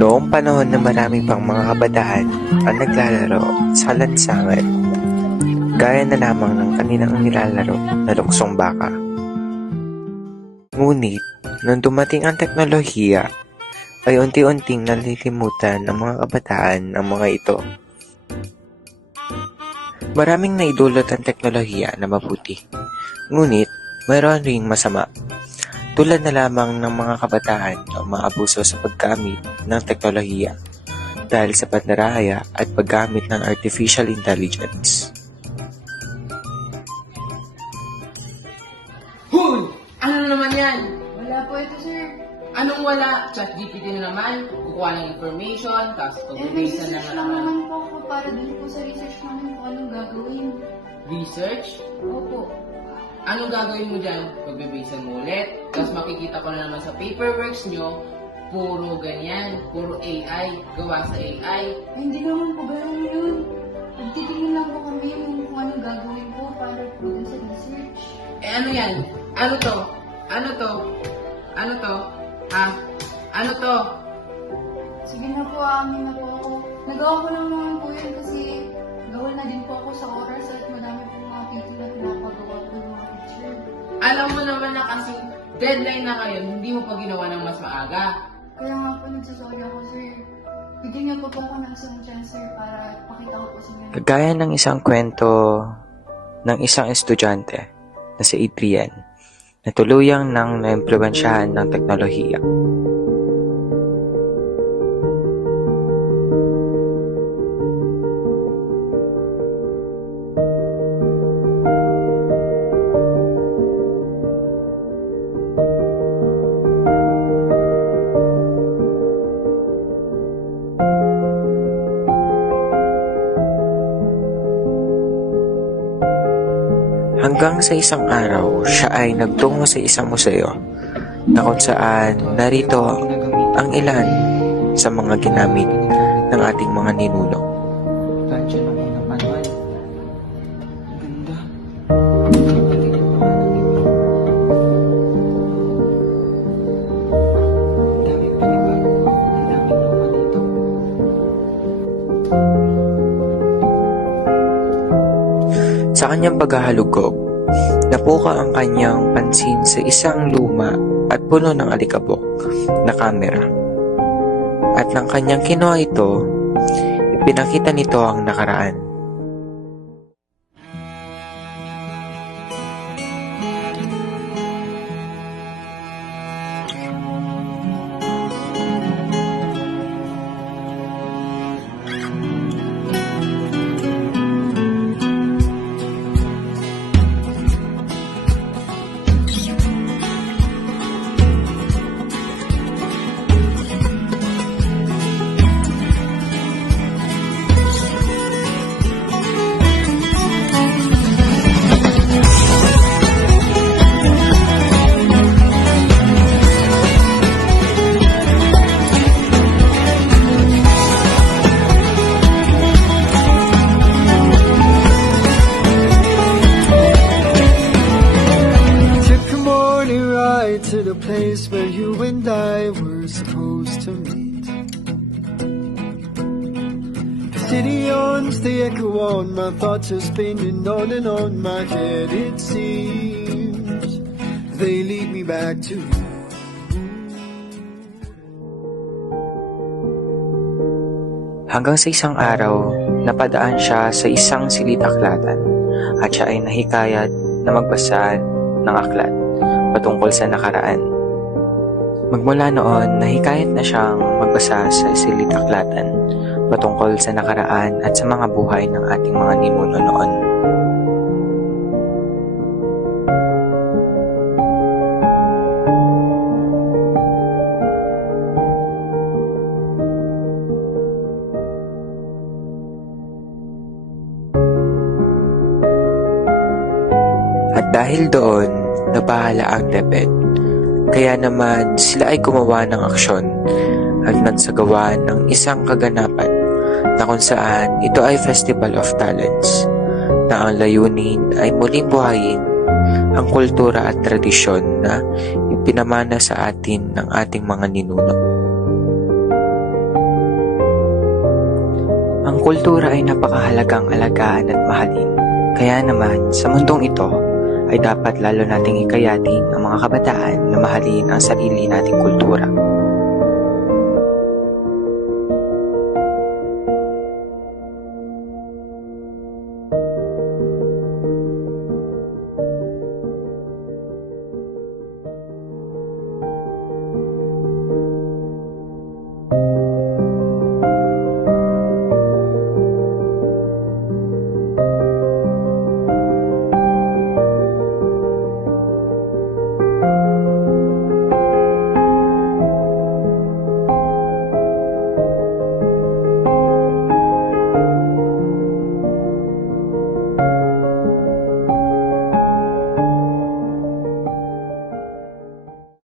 Noong panahon na marami pang mga kabataan ang naglalaro sa lansangan, gaya na lamang ng kanilang nilalaro na luksong baka. Ngunit, nung dumating ang teknolohiya, ay unti-unting nalilimutan ng mga kabataan ang mga ito. Maraming naidulot ang teknolohiya na mabuti, ngunit mayroon ring masama. Tulad na lamang ng mga kabataan na umaabuso sa paggamit ng teknolohiya dahil sa pandaraya at paggamit ng artificial intelligence. Hoy! Ano na naman yan? Wala po ito, sir. Anong wala? ChatGPT na naman, kukuha ng information, tapos May pag-base na research lang naman. naman po ako para dun po sa research namin kung anong gagawin. Research? Opo. Anong gagawin mo dyan? Pag-base mo ulit, tapos makikita ko na naman sa paperworks nyo, puro ganyan, puro AI, gawa sa AI. Hindi naman po gano'n yun. Nagtitingin lang po kami kung anong gagawin po para po dun sa research. Ano yan? Ano to? Ano to? Ano to? Ah? Ano to? Sige na po, amin na po ako. Nagawa ko lang naman po yun kasi gawin na din po ako sa oras at madami po mga titin na pinapagawa po yung mga picture. Alam mo naman na kasi deadline na ngayon, hindi mo pa ginawa ng mas maaga. Kaya nga po nagsasorry ako, sir. Bigyan niyo po ako ng isang chance, sir, para pakita ko po sa inyo. Kagaya ng isang kwento ng isang estudyante na si Adrian na tuluyang nang naimpluwensyahan ng teknolohiya. Hanggang sa isang araw, siya ay nagtungo sa isang museo na kung saan narito ang ilan sa mga ginamit ng ating mga ninuno. Tansya ng unang manual. Ganda. Daming panibago. Ang daming luma dito. Sa kanyang paghahalugog, napuka ang kanyang pansin sa isang luma at puno ng alikabok na kamera. At nang kanyang kinuha ito, ipinakita nito ang nakaraan. To the place where you and I were supposed to meet. The city owns the echo on my thoughts are spinning on and on my head. It seems they lead me back to you. Hanggang sa isang araw, napadaan siya sa isang silid-aklatan at siya ay nahikayat na magbasa ng aklat patungkol sa nakaraan. Magmula noon, nahikayat na siyang magbasa sa silid-aklatan patungkol sa nakaraan at sa mga buhay ng ating mga ninuno noon. At dahil doon, nabahala ang DepEd. Kaya naman sila ay gumawa ng aksyon at nagsagawa ng isang kaganapan na kung saan ito ay Festival of Talents na ang layunin ay muling buhayin ang kultura at tradisyon na ipinamana sa atin ng ating mga ninuno. Ang kultura ay napakahalagang alagaan at mahalin. Kaya naman, sa mundong ito, ay dapat lalo nating hikayatin ang mga kabataan na mahalin ang sarili nating kultura.